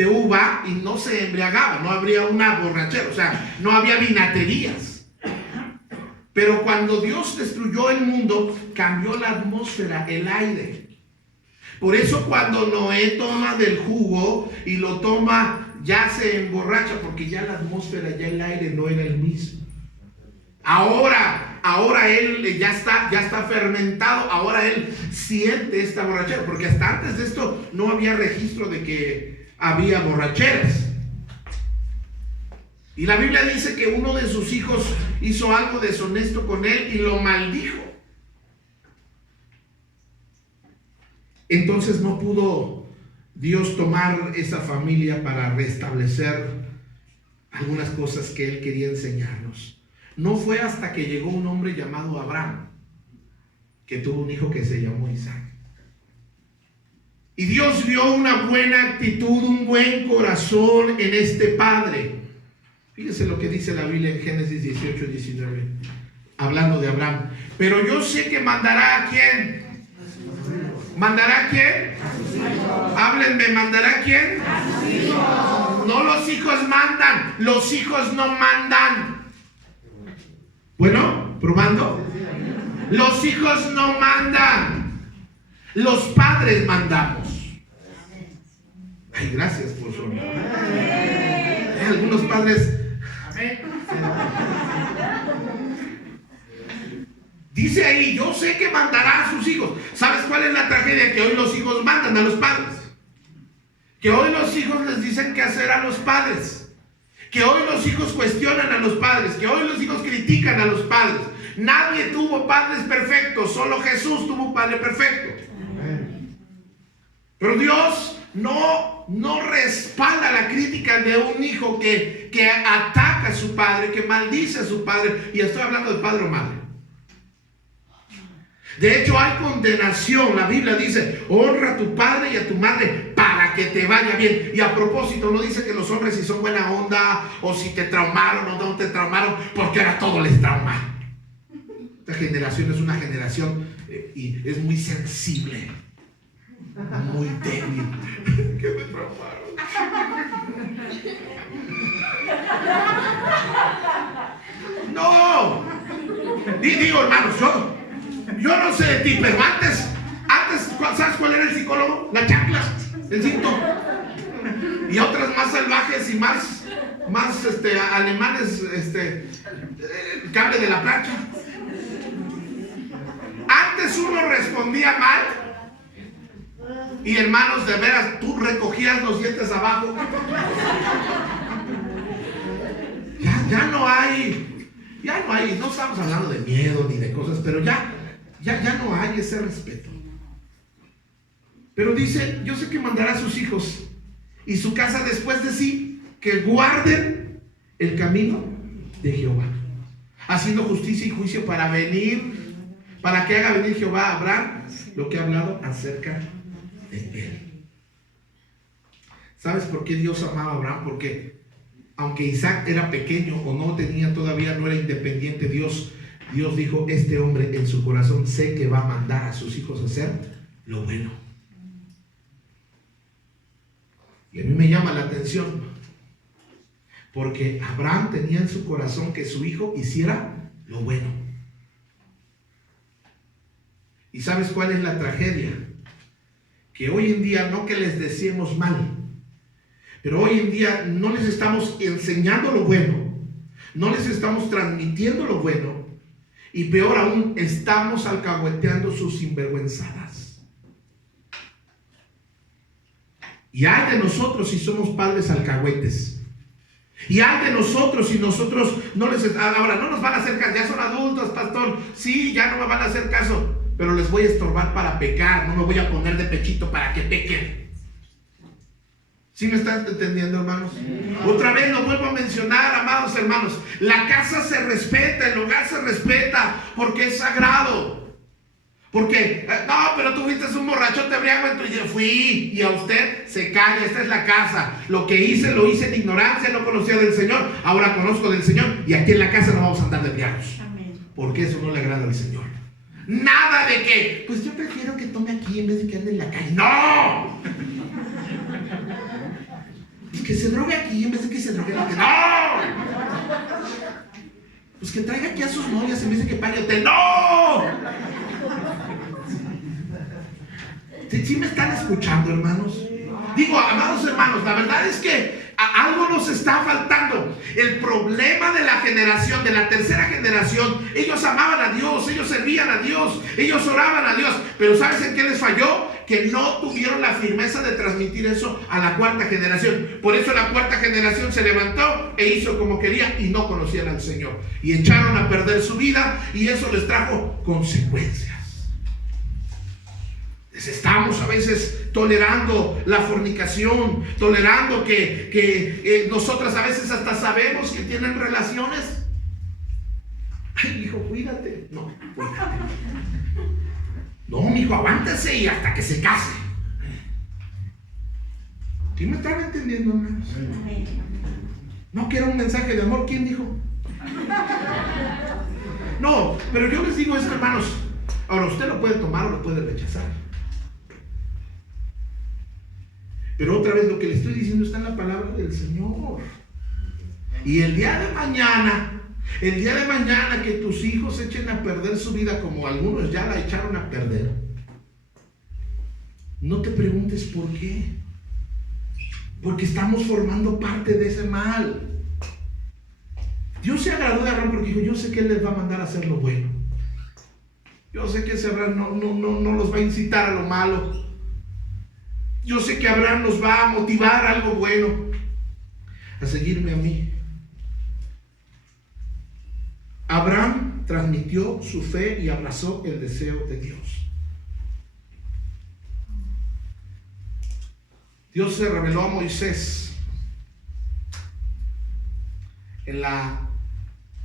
uva y no se embriagaba, no habría una borrachera, o sea, no había vinaterías. Pero cuando Dios destruyó el mundo, cambió la atmósfera, el aire. Por eso cuando Noé toma del jugo y lo toma, ya se emborracha, porque ya la atmósfera, ya el aire no era el mismo. Ahora él ya está fermentado, ahora él siente esta borrachera, porque hasta antes de esto no había registro de que había borracheras. Y la Biblia dice que uno de sus hijos hizo algo deshonesto con él y lo maldijo. Entonces no pudo Dios tomar esa familia para restablecer algunas cosas que Él quería enseñarnos. No fue hasta que llegó un hombre llamado Abraham que tuvo un hijo que se llamó Isaac. Y Dios vio una buena actitud, un buen corazón en este padre. Fíjense lo que dice la Biblia en Génesis 18, 19, hablando de Abraham. Pero yo sé que mandará a quién. ¿Mandará a quién? Háblenme, ¿mandará a quién? No, los hijos mandan, los hijos no mandan. Bueno, probando. Los hijos no mandan, los padres mandamos. Ay, gracias por su honor. Algunos padres. Dice ahí, yo sé que mandará a sus hijos. ¿Sabes cuál es la tragedia? Que hoy los hijos mandan a los padres. Que hoy los hijos les dicen qué hacer a los padres. Que hoy los hijos cuestionan a los padres. Que hoy los hijos critican a los padres. Nadie tuvo padres perfectos. Solo Jesús tuvo un padre perfecto. Pero Dios no respalda la crítica de un hijo que ataca a su padre, que maldice a su padre. Y estoy hablando de padre o madre. De hecho, hay condenación. La Biblia dice: honra a tu padre y a tu madre para que te vaya bien. Y a propósito, no dice que los hombres si son buena onda, o si te traumaron o no te traumaron, porque ahora todo les trauma. Esta generación es una generación y es muy sensible, muy débil. ¿Qué me traumaron? No. Digo, hermanos, yo no sé de ti, pero antes, ¿sabes cuál era el psicólogo? La chancla, el cinto. Y otras más salvajes y más alemanes, el cable de la plancha. Antes uno respondía mal y, hermanos, de veras, tú recogías los dientes abajo. Ya no hay, no estamos hablando de miedo ni de cosas, pero ya no hay ese respeto. Pero dice: yo sé que mandará a sus hijos y su casa después de sí, que guarden el camino de Jehová, haciendo justicia y juicio para que haga venir Jehová a Abraham lo que ha hablado acerca de él. ¿Sabes por qué Dios amaba a Abraham? Porque aunque Isaac era pequeño o no era independiente, Dios dijo: este hombre en su corazón sé que va a mandar a sus hijos a hacer lo bueno. Y a mí me llama la atención, porque Abraham tenía en su corazón que su hijo hiciera lo bueno. ¿Y sabes cuál es la tragedia? Que hoy en día, no que les deseemos mal, pero hoy en día no les estamos enseñando lo bueno, no les estamos transmitiendo lo bueno, y peor aún, estamos alcahueteando sus sinvergüenzadas. Y hay de nosotros si somos padres alcahuetes. Y hay de nosotros si nosotros no les... Ahora, no nos van a hacer caso, ya son adultos, pastor. Sí, ya no me van a hacer caso, pero les voy a estorbar para pecar, no me voy a poner de pechito para que pequen. ¿Sí me están entendiendo, hermanos? Otra vez lo vuelvo a mencionar, amados hermanos. La casa se respeta, el hogar se respeta, porque es sagrado. Porque, no, pero tú fuiste un borrachote briago, entonces yo fui, y a usted se calla, esta es la casa. Lo que hice, lo hice en ignorancia, no conocía del Señor, ahora conozco del Señor, y aquí en la casa no vamos a andar de briagos. Porque eso no le agrada al Señor. Nada de que, pues yo prefiero que tome aquí en vez de que ande en la calle. ¡No! Que se drogue aquí en vez de que se drogue en la calle. ¡No! Pues que traiga aquí a sus novias en vez de que pague hotel. ¡No! ¿Sí me están escuchando, hermanos? Digo, amados hermanos, la verdad es que algo nos está faltando. El problema de la generación, de la tercera generación, ellos amaban a Dios, ellos servían a Dios, ellos oraban a Dios, pero ¿sabes en qué les falló? Que no tuvieron la firmeza de transmitir eso a la cuarta generación. Por eso la cuarta generación se levantó e hizo como quería y no conocían al Señor, y echaron a perder su vida, y eso les trajo consecuencias. Estamos a veces tolerando la fornicación, tolerando que nosotras a veces hasta sabemos que tienen relaciones. Ay, hijo, cuídate. No, cuídate. No, mijo, aguántese y hasta que se case. ¿Quién me estaba entendiendo, hermanos? No, que era un mensaje de amor. ¿Quién dijo? No, pero yo les digo esto, hermanos. Ahora, usted lo puede tomar o lo puede rechazar. Pero otra vez lo que le estoy diciendo está en la palabra del Señor. Y el día de mañana que tus hijos echen a perder su vida como algunos ya la echaron a perder, no te preguntes por qué. Porque estamos formando parte de ese mal. Dios se agradó de Abraham porque dijo: yo sé que Él les va a mandar a hacer lo bueno. Yo sé que ese Abraham no los va a incitar a lo malo. Yo sé que Abraham nos va a motivar a algo bueno, a seguirme a mí. Abraham transmitió su fe y abrazó el deseo de Dios. Dios se reveló a Moisés en la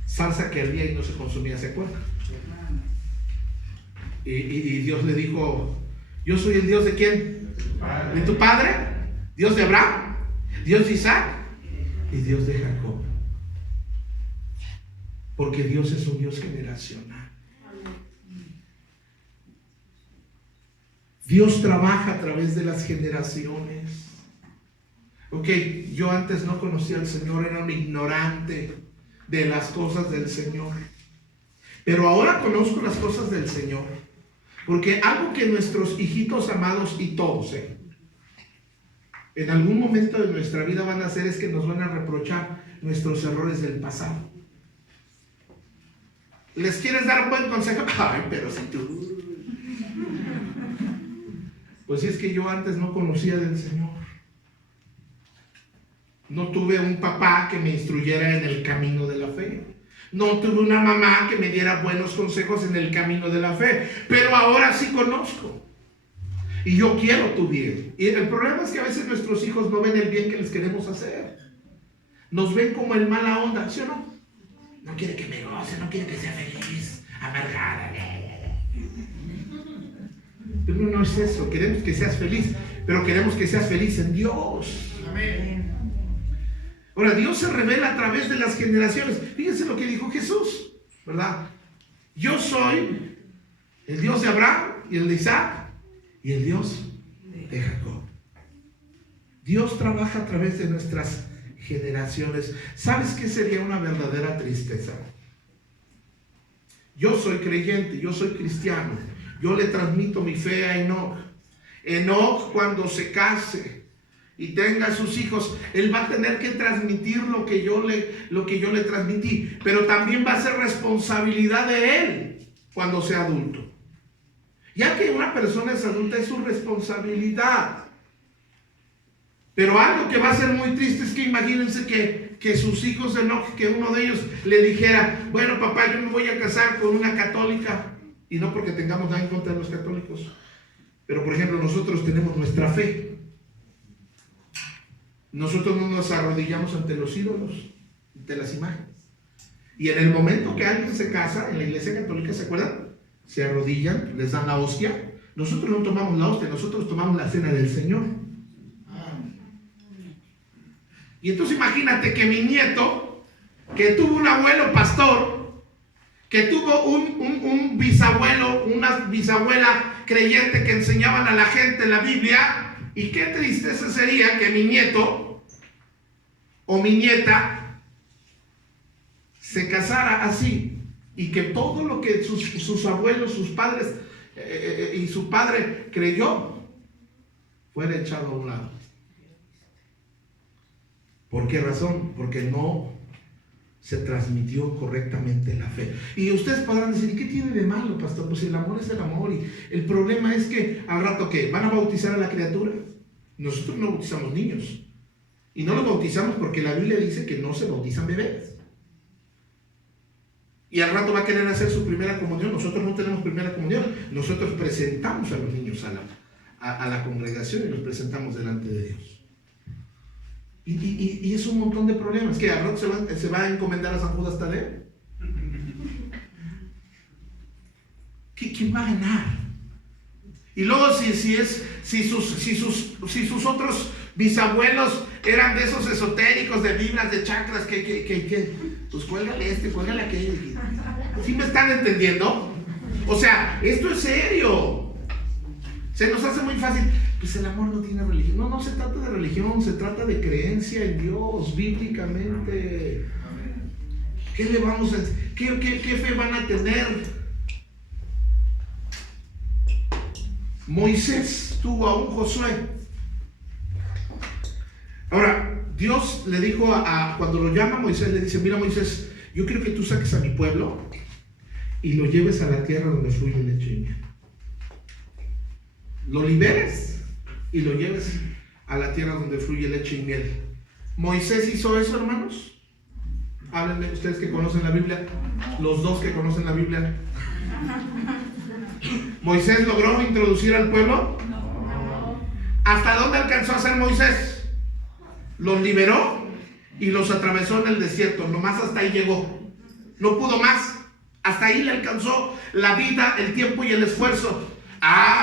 salsa que hervía y no se consumía, ¿se acuerdan? Y Dios le dijo: yo soy el Dios de ¿quién? De tu padre, Dios de Abraham, Dios de Isaac y Dios de Jacob. Porque Dios es un Dios generacional. Dios trabaja a través de las generaciones. Ok, yo antes no conocía al Señor, era un ignorante de las cosas del Señor. Pero ahora conozco las cosas del Señor. Porque algo que nuestros hijitos amados y todos, en algún momento de nuestra vida van a hacer es que nos van a reprochar nuestros errores del pasado. ¿Les quieres dar un buen consejo? Ay, pero si tú... Pues es que yo antes no conocía del Señor. No tuve un papá que me instruyera en el camino de la fe. No tuve una mamá que me diera buenos consejos en el camino de la fe. Pero ahora sí conozco. Y yo quiero tu bien. Y el problema es que a veces nuestros hijos no ven el bien que les queremos hacer. Nos ven como el mala onda, ¿sí o no? No quiere que me goce, no quiere que sea feliz, amargada. Pero no es eso. Queremos que seas feliz, pero queremos que seas feliz en Dios. Amén. Ahora, Dios se revela a través de las generaciones. Fíjense lo que dijo Jesús, ¿verdad? Yo soy el Dios de Abraham y el de Isaac y el Dios de Jacob. Dios trabaja a través de nuestras generaciones. ¿Sabes qué sería una verdadera tristeza? Yo soy creyente, yo soy cristiano. Yo le transmito mi fe a Enoch. Enoch, cuando se case y tenga sus hijos, él va a tener que transmitir lo que yo le transmití, pero también va a ser responsabilidad de él cuando sea adulto. Ya que una persona es adulta, es su responsabilidad. Pero algo que va a ser muy triste es que imagínense que sus hijos de Enoch, que uno de ellos le dijera: bueno, papá, yo me voy a casar con una católica. Y no porque tengamos nada en contra de los católicos, pero por ejemplo nosotros tenemos nuestra fe. Nosotros no nos arrodillamos ante los ídolos, ante las imágenes. Y en el momento que alguien se casa en la iglesia católica, ¿se acuerdan? Se arrodillan, les dan la hostia. Nosotros no tomamos la hostia, nosotros tomamos la cena del Señor. Y entonces imagínate que mi nieto, que tuvo un abuelo pastor, que tuvo un bisabuelo, una bisabuela creyente que enseñaban a la gente la Biblia, y qué tristeza sería que mi nieto o mi nieta se casara así, y que todo lo que sus abuelos, sus padres y su padre creyó fuera echado a un lado. ¿Por qué razón? Porque no se transmitió correctamente la fe. Y ustedes podrán decir: ¿y qué tiene de malo, pastor? Pues el amor es el amor. Y el problema es que al rato, ¿qué? ¿Van a bautizar a la criatura? Nosotros no bautizamos niños. Y no los bautizamos porque la Biblia dice que no se bautizan bebés. Y al rato va a querer hacer su primera comunión. Nosotros no tenemos primera comunión. Nosotros presentamos a los niños a la congregación y los presentamos delante de Dios. Y es un montón de problemas. ¿Que al rato se va a encomendar a San Judas Tadeo? ¿Quién va a ganar? Y luego si sus otros bisabuelos eran de esos esotéricos de vibras, de chakras, pues cuélgale cuélgale aquello. ¿Sí me están entendiendo? O sea, esto es serio. Se nos hace muy fácil. Pues el amor no tiene religión. No se trata de religión, se trata de creencia en Dios, bíblicamente. ¿Qué le vamos a decir? ¿Qué fe van a tener? Moisés tuvo a un Josué. Ahora, Dios le dijo cuando lo llama a Moisés, le dice: mira, Moisés, yo quiero que tú saques a mi pueblo y lo lleves a la tierra donde fluye leche y miel. Lo liberes y lo lleves a la tierra donde fluye leche y miel. ¿Moisés hizo eso, hermanos? Háblenme ustedes que conocen la Biblia, los dos que conocen la Biblia. ¿Moisés logró introducir al pueblo? ¿Hasta dónde alcanzó a hacer Moisés? Los liberó y los atravesó en el desierto. Nomás hasta ahí llegó. No pudo más. Hasta ahí le alcanzó la vida, el tiempo y el esfuerzo.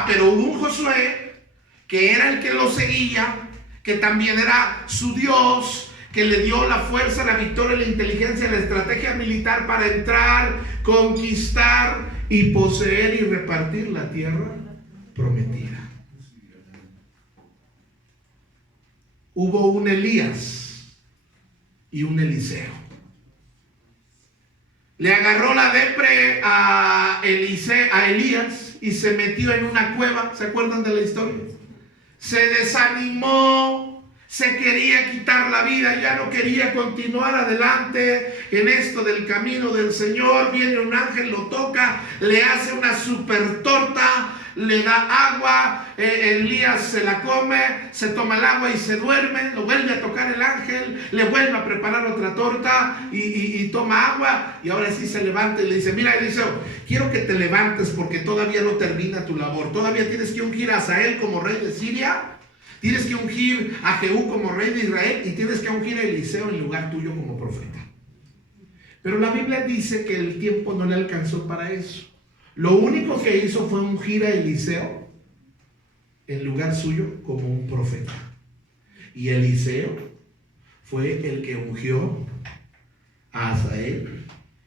Pero hubo un Josué que era el que lo seguía, que también era su Dios, que le dio la fuerza, la victoria, la inteligencia, la estrategia militar para entrar, conquistar y poseer y repartir la tierra prometida. Hubo un Elías y un Eliseo. Le agarró la depre a Elías y se metió en una cueva. ¿Se acuerdan de la historia? Se desanimó, se quería quitar la vida, ya no quería continuar adelante en esto del camino del Señor. Viene un ángel, lo toca, le hace una super torta, le da agua, Elías se la come, se toma el agua y se duerme. Lo vuelve a tocar el ángel, le vuelve a preparar otra torta y toma agua, y ahora sí se levanta y le dice: mira, Eliseo, quiero que te levantes porque todavía no termina tu labor. Todavía tienes que ungir a Hazael como rey de Siria, tienes que ungir a Jehú como rey de Israel, y tienes que ungir a Eliseo en lugar tuyo como profeta. Pero la Biblia dice que el tiempo no le alcanzó para eso. Lo único que hizo fue ungir a Eliseo en lugar suyo como un profeta. Y Eliseo fue el que ungió a Hazael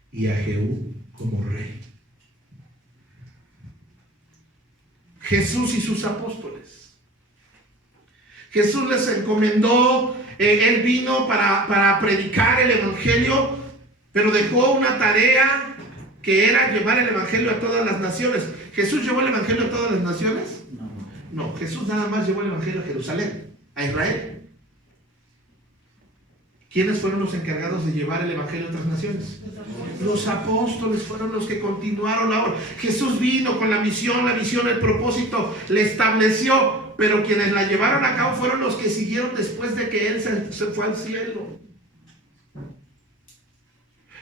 y a Jehú como rey. Jesús y sus apóstoles. Jesús les encomendó, él vino para predicar el evangelio, pero dejó una tarea que era llevar el evangelio a todas las naciones. ¿Jesús llevó el evangelio a todas las naciones? No, Jesús nada más llevó el evangelio a Jerusalén, a Israel. ¿Quiénes fueron los encargados de llevar el evangelio a otras naciones? Los apóstoles fueron los que continuaron la obra. Jesús vino con la misión, la visión, el propósito, le estableció, pero quienes la llevaron a cabo fueron los que siguieron después de que él se fue al cielo.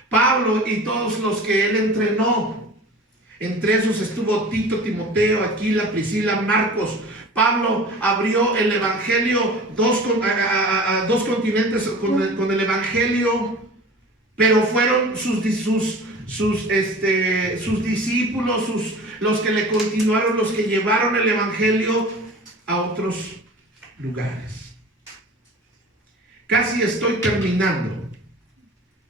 Pablo y todos los que él entrenó. Entre esos estuvo Tito, Timoteo, Aquila, Priscila, Marcos. Pablo abrió el evangelio a dos continentes con el evangelio, pero fueron sus discípulos, los que le continuaron, los que llevaron el evangelio a otros lugares. Casi estoy terminando.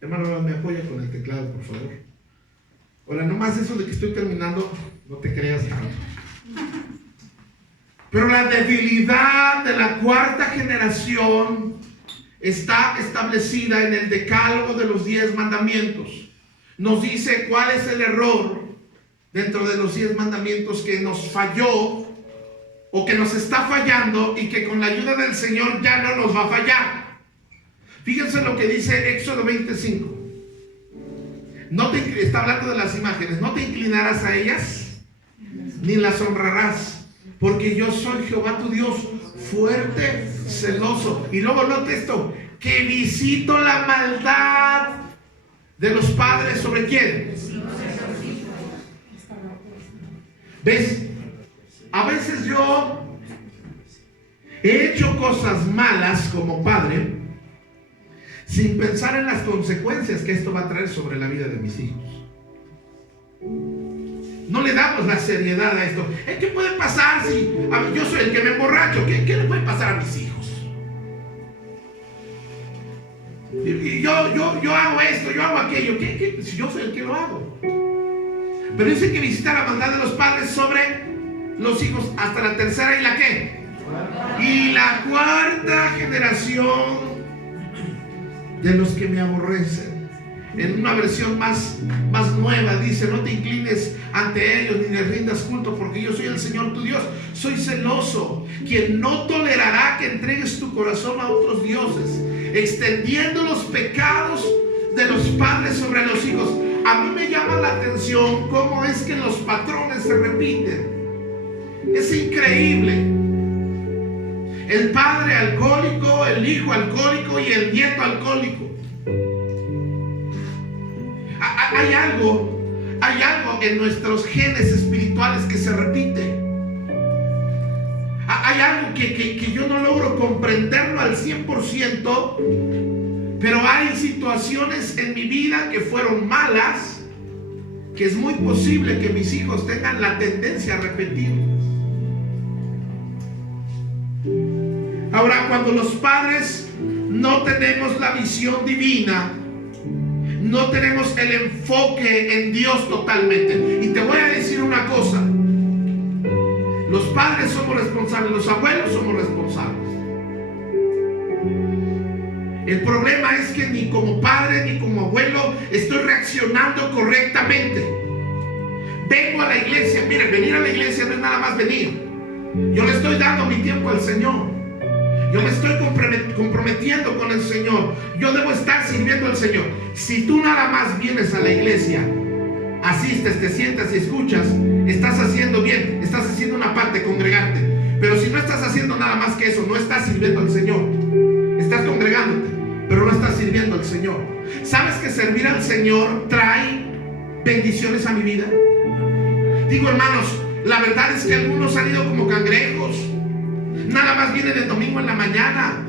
Hermano, me apoya con el teclado, por favor. Ahora, no más eso de que estoy terminando, no te creas tanto. Pero la debilidad de la cuarta generación está establecida en el decálogo de los 10 mandamientos. Nos dice cuál es el error dentro de los 10 mandamientos que nos falló o que nos está fallando, y que con la ayuda del Señor ya no nos va a fallar. Fíjense lo que dice Éxodo 25. Está hablando de las imágenes. No te inclinarás a ellas, ni las honrarás, porque yo soy Jehová tu Dios, fuerte, celoso. Y luego note esto: que visito la maldad de los padres. ¿Sobre quién? ¿Ves? A veces yo he hecho cosas malas como padre sin pensar en las consecuencias que esto va a traer sobre la vida de mis hijos. No le damos la seriedad a esto. ¿Qué puede pasar si yo soy el que me emborracho? ¿Qué le puede pasar a mis hijos? Y yo hago esto, yo hago aquello. Si yo soy el que lo hago. Pero dice que visita la maldad de los padres sobre los hijos hasta la tercera y la ¿qué? Y la cuarta generación de los que me aborrecen. En una versión más nueva dice: no te inclines ante ellos ni les rindas culto, porque yo soy el Señor tu Dios, soy celoso, quien no tolerará que entregues tu corazón a otros dioses, extendiendo los pecados de los padres sobre los hijos. A mí me llama la atención cómo es que los patrones se repiten. Es increíble. El padre alcohólico, el hijo alcohólico y el nieto alcohólico. Hay algo en nuestros genes espirituales que se repite. Hay algo que yo no logro comprenderlo al 100%, pero hay situaciones en mi vida que fueron malas, que es muy posible que mis hijos tengan la tendencia a repetirlas. Ahora, cuando los padres no tenemos la visión divina, no tenemos el enfoque en Dios totalmente. Y te voy a decir una cosa: los padres somos responsables, los abuelos somos responsables. El problema es que ni como padre ni como abuelo estoy reaccionando correctamente. Vengo a la iglesia. Miren, venir a la iglesia no es nada más venir. Yo le estoy dando mi tiempo al Señor. Yo me estoy comprometiendo con el Señor. Yo debo estar sirviendo al Señor. Si tú nada más vienes a la iglesia, asistes, te sientas y escuchas, estás haciendo bien, estás haciendo una parte, congregarte. Pero si no estás haciendo nada más que eso, no estás sirviendo al Señor. Estás congregándote, pero no estás sirviendo al Señor. ¿Sabes que servir al Señor trae bendiciones a mi vida? Digo, hermanos, la verdad es que algunos han ido como cangrejos. Nada más vienen el domingo en la mañana,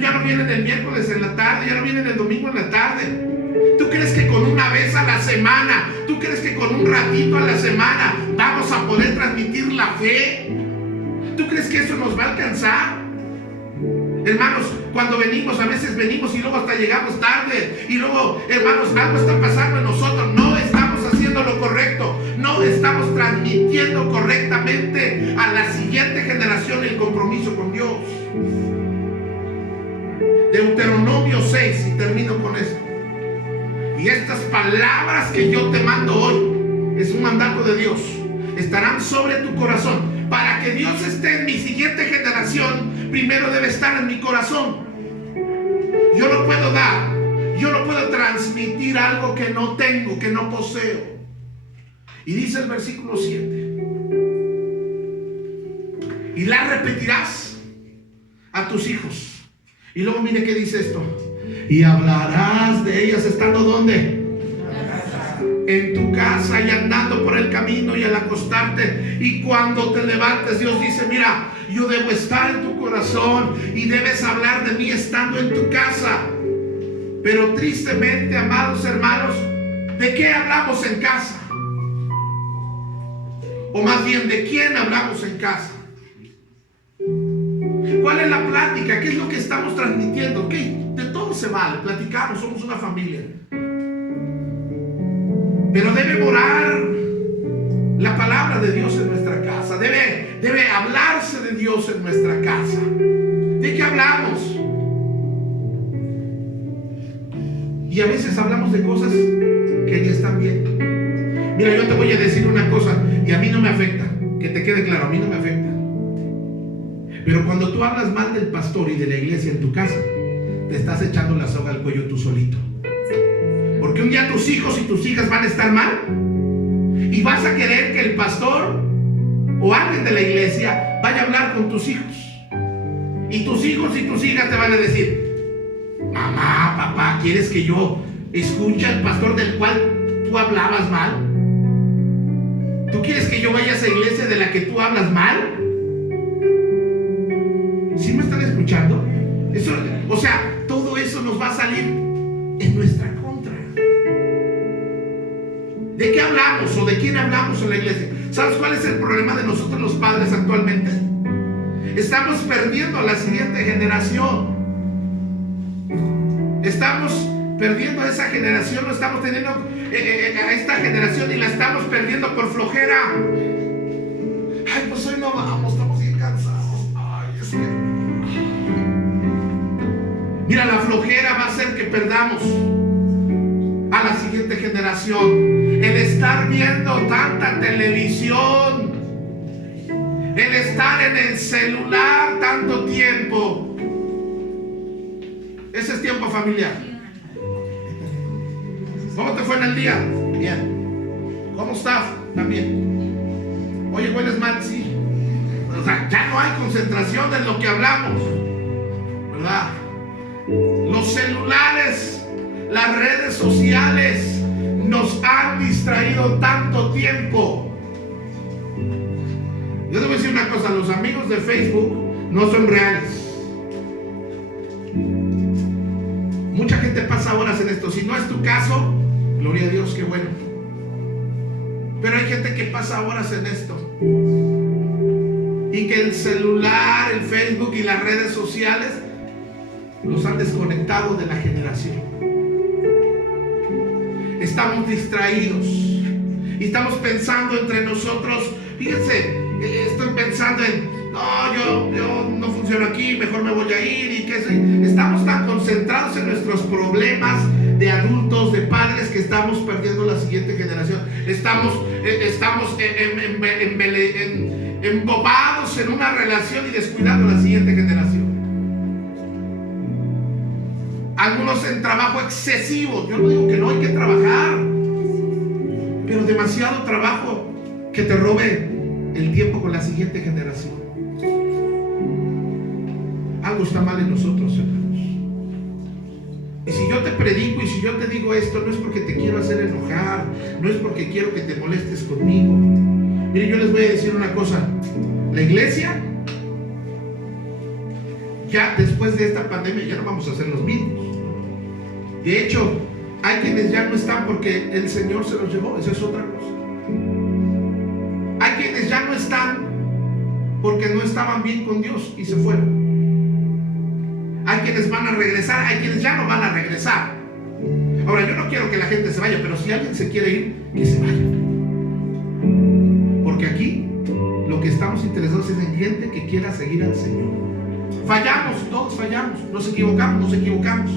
ya no vienen el miércoles en la tarde, ya no vienen el domingo en la tarde. ¿Tú crees que con una vez a la semana, tú crees que con un ratito a la semana vamos a poder transmitir la fe? ¿Tú crees que eso nos va a alcanzar? Hermanos, cuando venimos, a veces venimos y luego hasta llegamos tarde. Y luego, hermanos, algo está pasando en nosotros. No estamos haciendo lo correcto. No estamos transmitiendo correctamente a la siguiente generación el compromiso con Dios. Deuteronomio 6, y termino con esto. Y estas palabras que yo te mando hoy, es un mandato de Dios, estarán sobre tu corazón. Para que Dios esté en mi siguiente generación, primero debe estar en mi corazón. Yo no puedo dar, yo no puedo transmitir algo que no tengo, que no poseo. Y dice el versículo 7: y la repetirás a tus hijos. Y luego mire qué dice esto: y hablarás de ellas estando ¿dónde? En tu casa y andando por el camino y al acostarte y cuando te levantes. Dios dice: mira, yo debo estar en tu corazón y debes hablar de mí estando en tu casa. Pero tristemente, amados hermanos, ¿de qué hablamos en casa? O más bien, ¿de quién hablamos en casa? ¿Cuál es la plática? ¿Qué es lo que estamos transmitiendo? ¿Qué? De todo se vale, platicamos, somos una familia. Pero debe morar la palabra de Dios en nuestra casa. Debe hablarse de Dios en nuestra casa. ¿De qué hablamos? Y a veces hablamos de cosas que ni están bien. Mira, yo te voy a decir una cosa, y a mí no me afecta. Que te quede claro, a mí no me afecta. Pero cuando tú hablas mal del pastor y de la iglesia en tu casa, te estás echando la soga al cuello tú solito. Porque un día tus hijos y tus hijas van a estar mal y vas a querer que el pastor o alguien de la iglesia vaya a hablar con tus hijos. Y tus hijos y tus hijas te van a decir: mamá, papá, ¿quieres que yo escuche al pastor del cual tú hablabas mal? ¿Tú quieres que yo vaya a esa iglesia de la que tú hablas mal? ¿Sí me están escuchando? Eso, o sea, todo eso nos va a salir en nuestra contra. ¿De qué hablamos o de quién hablamos en la iglesia? ¿Sabes cuál es el problema de nosotros los padres actualmente? Estamos perdiendo a la siguiente generación. Estamos perdiendo a esa generación, no estamos teniendo a esta generación y la estamos perdiendo por flojera. Ay, pues hoy no vamos, estamos bien cansados. Ay, es que... Mira, la flojera va a hacer que perdamos a la siguiente generación. El estar viendo tanta televisión, el estar en el celular tanto tiempo. Ese es tiempo familiar. ¿Cómo te fue en el día? Bien. ¿Cómo estás? También. Oye, ¿hueles mal? Sí. O sea, ya no hay concentración en lo que hablamos, ¿verdad? Los celulares, las redes sociales nos han distraído tanto tiempo. Yo te voy a decir una cosa, los amigos de Facebook no son reales. Mucha gente pasa horas en esto. Si no es tu caso, gloria a Dios, qué bueno. Pero hay gente que pasa horas en esto. Y que el celular, el Facebook y las redes sociales los han desconectado de la generación. Estamos distraídos y estamos pensando entre nosotros. Fíjense, estoy pensando en, no, yo no funciono aquí, mejor me voy a ir. Y que estamos tan concentrados en nuestros problemas de adultos, de padres, que estamos perdiendo la siguiente generación. Estamos embobados en una relación y descuidando la siguiente generación. Algunos en trabajo excesivo. Yo no digo que no hay que trabajar, pero demasiado trabajo que te robe el tiempo con la siguiente generación. Algo está mal en nosotros, hermanos. Y si yo te predico y si yo te digo esto, no es porque te quiero hacer enojar, no es porque quiero que te molestes conmigo. Miren, yo les voy a decir una cosa. La iglesia, ya después de esta pandemia, ya no vamos a ser los mismos. De hecho, hay quienes ya no están porque el Señor se los llevó. Esa es otra cosa. Hay quienes ya no están porque no estaban bien con Dios y se fueron. Hay quienes van a regresar, hay quienes ya no van a regresar. Ahora, yo no quiero que la gente se vaya, pero si alguien se quiere ir, que se vaya. Porque aquí lo que estamos interesados es en gente que quiera seguir al Señor. Fallamos, todos fallamos, nos equivocamos,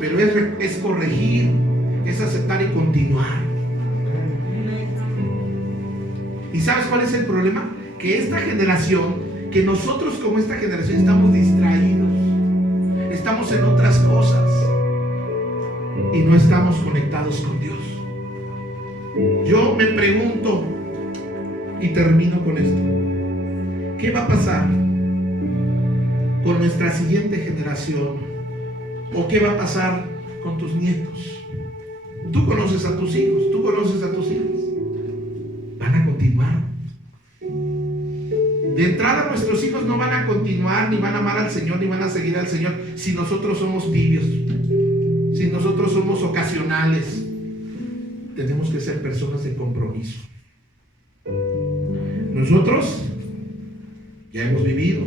pero es corregir, es aceptar y continuar. ¿Y sabes cuál es el problema? Que esta generación, que nosotros como esta generación estamos distraídos, estamos en otras cosas y no estamos conectados con Dios. Yo me pregunto, y termino con esto, ¿qué va a pasar con nuestra siguiente generación? ¿O qué va a pasar con tus nietos? Tú conoces a tus hijos, tú conoces a tus hijas. ¿Van a continuar? De entrada, nuestros hijos no van a continuar, ni van a amar al Señor, ni van a seguir al Señor si nosotros somos tibios, si nosotros somos ocasionales. Tenemos que ser personas de compromiso. Nosotros ya hemos vivido,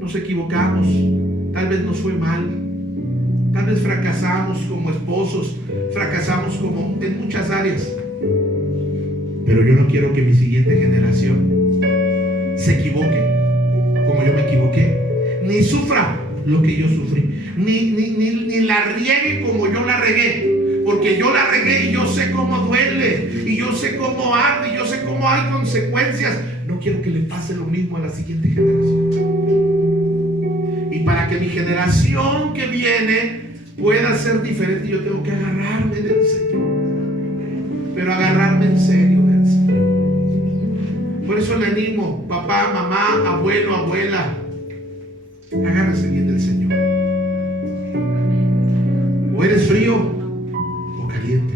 nos equivocamos, tal vez nos fue mal, tal vez fracasamos como esposos, fracasamos como en muchas áreas, pero yo no quiero que mi siguiente generación se equivoque como yo me equivoqué, ni sufra lo que yo sufrí, ni la riegue como yo la regué, porque yo la regué y yo sé cómo duele, y yo sé cómo arde, y yo sé cómo hay consecuencias. No quiero que le pase lo mismo a la siguiente generación. Y para que mi generación que viene pueda ser diferente, yo tengo que agarrarme del Señor, pero agarrarme en serio del Señor. Por eso le animo, papá, mamá, abuelo, abuela, agárrese bien del Señor. O eres frío o caliente,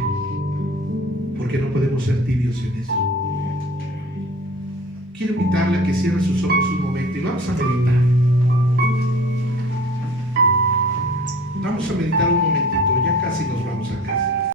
porque no podemos ser tibios en eso. Quiero invitarle a que cierre sus ojos un momento y vamos a meditar. Vamos a meditar un momentito, ya casi nos vamos a casa.